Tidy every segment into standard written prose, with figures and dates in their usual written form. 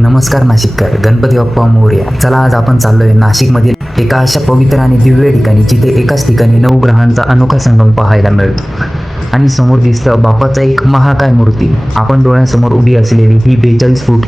नमस्कार नाशिककर, गणपती बाप्पा मोरया. चला आज आपण चाललोय नाशिकमधील एका अशा पवित्र आणि दिव्य ठिकाणी जिथे एकाच ठिकाणी 9 ग्रहांचा अनोखा संगम पाहायला मिळतो. आणि समोर दिसतं बाप्पाचा एक महाकाय मूर्ती. आपण डोळ्यासमोर उभी असलेली ही 42 फूट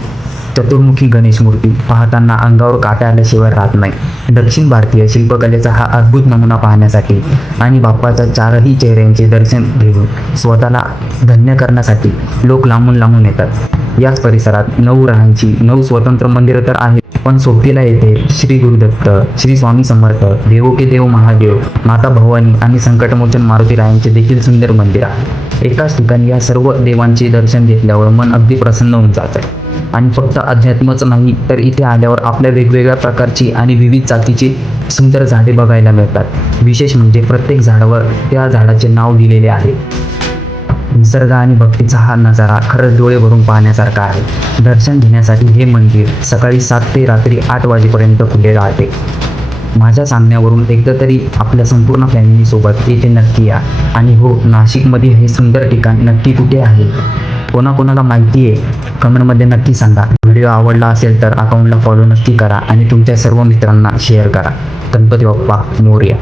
चतुर्मुखी गणेश मूर्ती पाहताना अंगावर काटा आल्याशिवाय राहत नाही. दक्षिण भारतीय शिल्पकलेचा हा अद्भुत नमुना पाहण्यासाठी आणि बाप्पाच्या चारही चेहऱ्यांचे दर्शन घेऊन स्वतःला धन्य करण्यासाठी लोक लांबून लांबून येतात. याच परिसरात 9 ग्रहांची 9 स्वतंत्र मंदिरं तर आहेत, पण सोबतीला येथे श्री गुरुदत्त, श्री स्वामी समर्थ, देवो के देव महादेव, माता भवानी आणि संकटमोचन मारुतीरायांचे देखील सुंदर मंदिर आहे. एकाच ठिकाणी या सर्व देवांचे दर्शन घेतल्यावर मन अगदी प्रसन्न होऊन जातं. आणि फक्त अध्यात्मच नाही तर इथे आल्यावर आपल्या वेगवेगळ्या प्रकारची आणि विविध जातीची सुंदर झाडे बघायला मिळतात. विशेष म्हणजे प्रत्येक झाडावर त्या झाडाचे नाव दिलेले आहे. निसर्ग आणि भक्तीचा हा नजारा खरंच डोळे भरून पाहण्यासारखा आहे. दर्शन घेण्यासाठी हे मंदिर सकाळी 7 ते रात्री 8 वाजेपर्यंत खुले राहते. माझ्या सांगण्यावरून एकदा तरी आपल्या संपूर्ण फॅमिलीसोबत येथे नक्की या. आणि हो, नाशिकमधील हे सुंदर ठिकाण नक्की कुठे आहे, कोणाकोणाला माहिती आहे, कमेंटमध्ये नक्की सांगा. व्हिडिओ आवडला असेल तर अकाउंटला फॉलो नक्की करा आणि तुमच्या सर्व मित्रांना शेअर करा. गणपती बाप्पा मोरया.